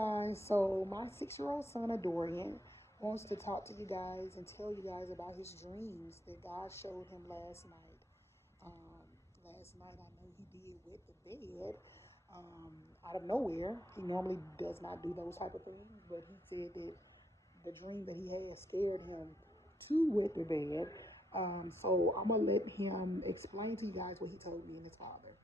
guys, so my 6-year-old son, Adorian, wants to talk to you guys and tell you guys about his dreams that God showed him last night. Um, Last night, I know he did with the bed out of nowhere. He normally does not do those type of things, but he said that the dream that he had scared him to wet the bed. So I'm gonna let him explain to you guys what he told me and his father.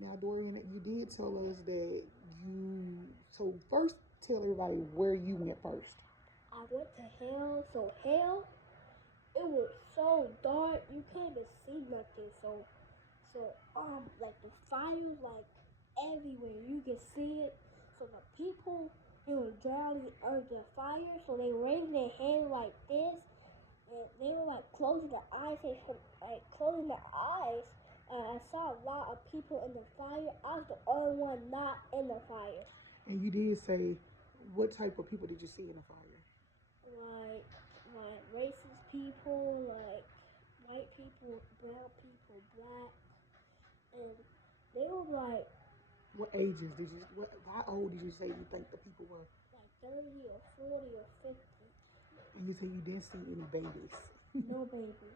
Now, Dorian, you did tell us that you. So first, tell everybody where you went first. I went to hell, so hell, it was so dark you can't even see nothing. So like the fire, like everywhere you can see it. So the people, they were drowning under the fire, so they raised their hand like this, and they were like closing their eyes, like closing their eyes. And I saw a lot of people in the fire. I was the only one not in the fire. And you did say, what type of people did you see in the fire? Like racist people, like white people, brown people, black, and they were like What ages did you? How old did you say you think the people were? like 30 or 40 or 50. And you said you didn't see any babies. No baby.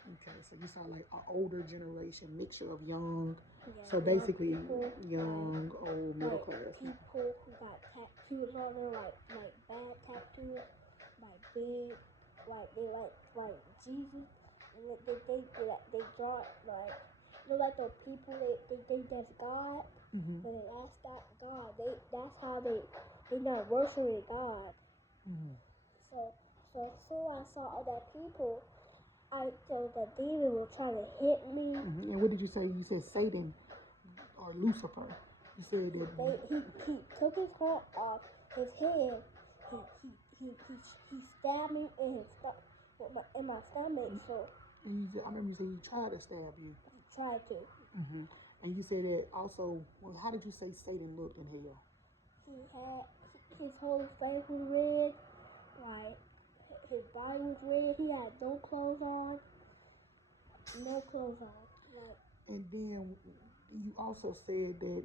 Okay, so you saw like an older generation, mixture of young. Yeah, So basically, people, young, old, middle like class. people who got tattoos on them, like bad tattoos, like big, like Jesus, and they draw like like the people they think that's God, Mm-hmm. but that's not God. That's how they not worshiping God. Mm-hmm. So as soon as I saw all that people, so the demon was trying to hit me. Mm-hmm. And what did you say? You said Satan or Lucifer. You said that He took his heart off his head. He stabbed me in his in my stomach. So I remember you said he tried to stab you. he tried to. Mm-hmm. And you said that also. Well, how did you say Satan looked in hell? He had his whole face was red. Like his body was red. He had no clothes on. No clothes on. Like. And then you also said that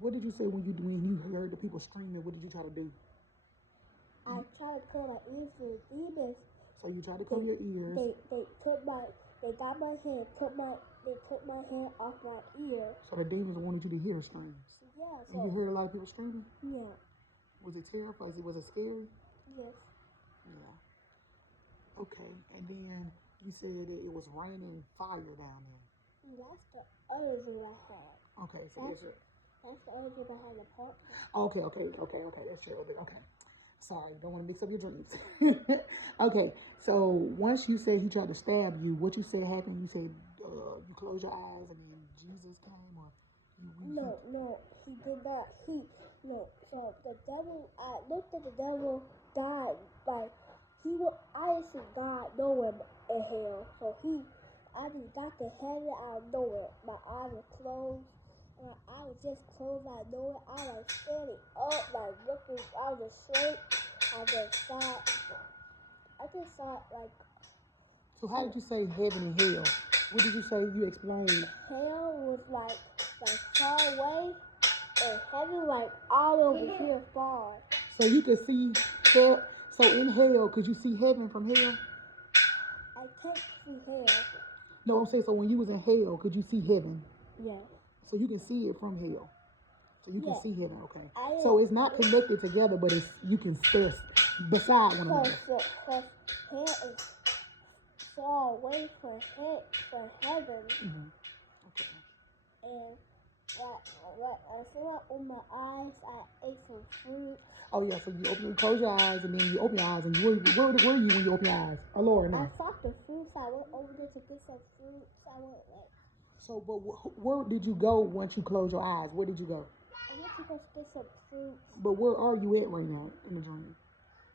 what did you say when you heard the people screaming? What did you try to do? I tried to cover my ears for the demons. So you tried to cover your ears. They got my hand, they took my hand off my ear. So the demons wanted you to hear screams. Yeah. And you heard a lot of people screaming? Yeah. Was it terrifying? Was it scary? Yes. Yeah. Okay. And then you said that it was raining fire down there. That's the other dream I had. Okay, so that's the other dream I had in the park. Okay. That's your other. Okay. Sorry, don't want to mix up your dreams. Okay, so once you said he tried to stab you, what you said happened? You said you closed your eyes and then Jesus came, or No, he did not. No. So the devil, I looked at the devil, died. Like I didn't see God nowhere in hell. So I just got to heaven out of nowhere. My eyes were closed. I was just closed out of nowhere. I was standing up, like looking. I was just straight. I just saw like. So how did you say heaven and hell? What did you say? You explained. Hell was like far away, and heaven like all over here far. So you could see hell. So in hell, could you see heaven from hell? I can't see hell. No, I'm saying, so when you was in hell, could you see heaven? Yeah. So you can see it from hell. So you can see heaven, okay. So it's not connected together, but you can stare beside one another. Because hell is far away from heaven. Mm-hmm. Okay. And I saw it with my eyes. I ate some fruit. Oh yeah, so you close your eyes and then you open your eyes, and where were you when you open your eyes? Oh Lord, no. I saw the fruits. I went over there to get some fruits. I went like. So, but where did you go once you closed your eyes? Where did you go? I went to go get some fruits. But where are you at right now in the dream?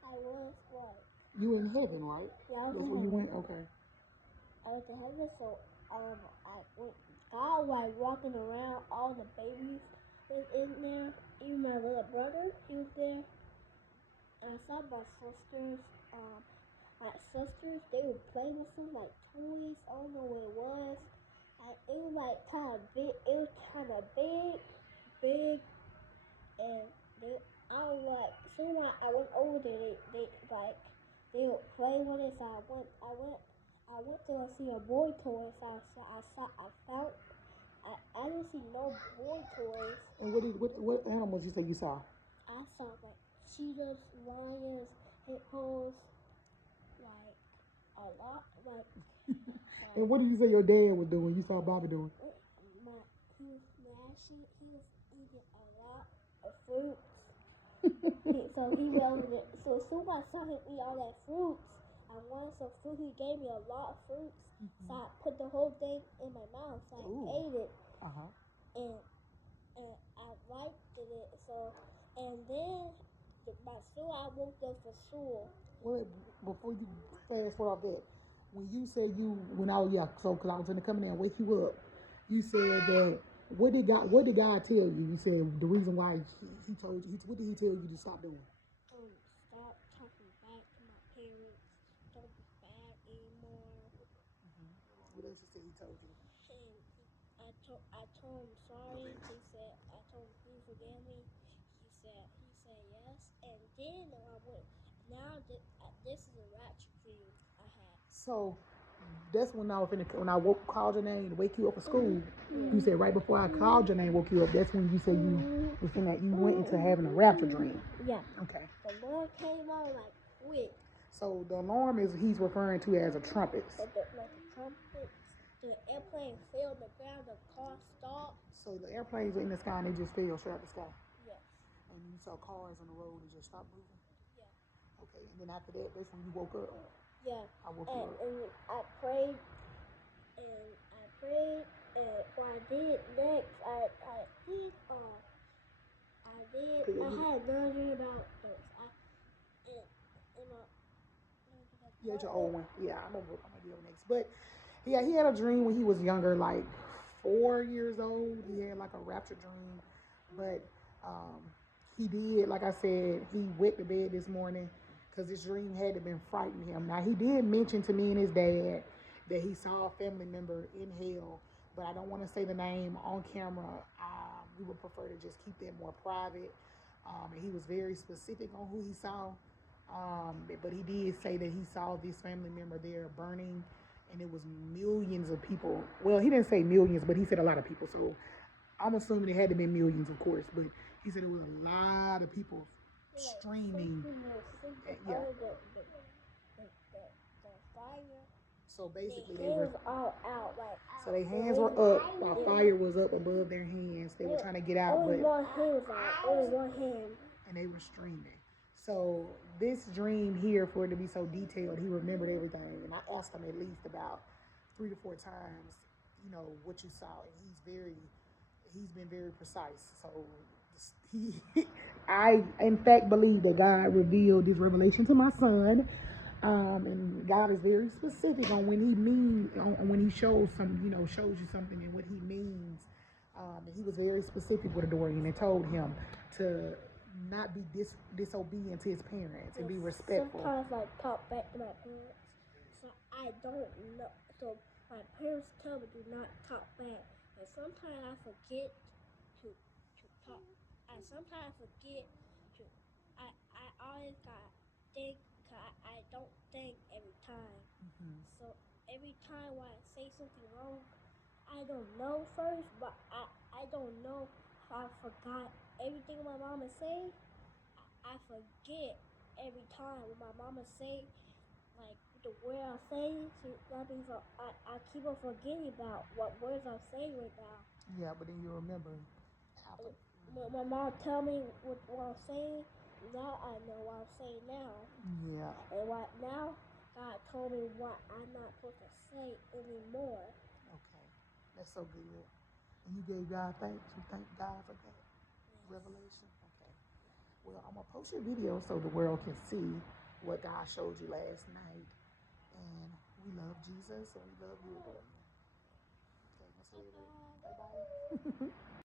I was what? You in heaven, right? Yeah, that's where you went. Okay. I went to heaven, so I went. God was like walking around. All the babies was in there. Even my little brother, he was there. And I saw my sisters. They were playing with some like toys. I don't know what it was. And it was like kind of big. It was kind of big, and I was like, soon I went over there, they were playing with it, so I went to go see a boy toy, so I found, I didn't see no boy toys. And what animals you say you saw? I saw like cheetahs, lions, hippos, like a lot, like And what did you say your dad was doing? You saw Bobby doing? my he was mashing, he was eating a lot of fruits. So he was so as soon as I saw him eat all that fruits, I wanted some fruit. He gave me a lot of fruits, so I put the whole thing in my mouth. So I Ooh. ate it, Uh-huh. and I liked it. So and then my soon I woke up for school. Well, before you fast forward off that, when you said you when I was so because I was gonna come in there and wake you up, you said that what did God tell you? You said the reason why he told you. What did he tell you to stop doing? Stop talking back to my parents. Don't be bad anymore. What else you said he told you? And I told him sorry. He said, I told him, please forgive me. He said yes. And then I went, now this is a rapture dream I had. So that's when I was when I called your name to wake you up for school. Mm-hmm. You said right before I called your name, woke you up. That's when you said you was in that you went into having a rapture dream. Yeah. Okay. The Lord came on like quick. So the alarm is he's referring to as a trumpet. Like the trumpet, the airplane fell on the ground, the car stopped. So the airplanes are in the sky and they just fell straight out the sky. Yes. And you saw cars on the road and just stopped moving. Yeah. Okay. And then after that, that's when you woke up. Yeah. I woke you up. And I prayed, and what I did next, I had another dream about those. You had your old one. Yeah, I'm gonna do it next. But yeah, he had a dream when he was younger, like 4 years old. He had like a rapture dream. But um, he did, like I said, he wet the bed this morning because this dream had to been frightening him. Now he did mention to me and his dad that he saw a family member in hell, but I don't want to say the name on camera. We would prefer to just keep that more private. And he was very specific on who he saw. But he did say that he saw this family member there burning, and it was millions of people. Well, he didn't say millions, but he said a lot of people. So I'm assuming it had to be millions, of course. But he said it was a lot of people streaming. Yeah. So basically, they were all out. Like, so their hands were up while fire was up above their hands. They were trying to get out, only but one hand was out. Only one hand. And they were streaming. So this dream here, for it to be so detailed, he remembered everything. And I asked him at least about 3 to 4 times, what you saw. And he's been very precise. So I in fact believe that God revealed this revelation to my son. And God is very specific on when when he shows shows you something and what he means. And he was very specific with Adorian and told him to not be disobedient to his parents and be respectful. Sometimes I talk back to my parents, so I don't know. So my parents tell me do not talk back, and sometimes I forget to talk. I sometimes forget to. I always got think. Cause I don't think every time. Mm-hmm. So every time when I say something wrong, I don't know first, but I don't know if I forgot everything my mama say. I forget every time when my mama say like the word I say. That means I keep on forgetting about what words I'm saying right now. Yeah, but then you remember. When my mom tell me what I'm saying, now I know what I'm saying now. Yeah. And right now, God told me what I'm not supposed to say anymore. Okay, that's so good. And you gave God thanks. You thank God for that revelation. Okay. Well, I'm gonna post your video so the world can see what God showed you last night. And we love Jesus and we love you. Okay, let's say bye bye.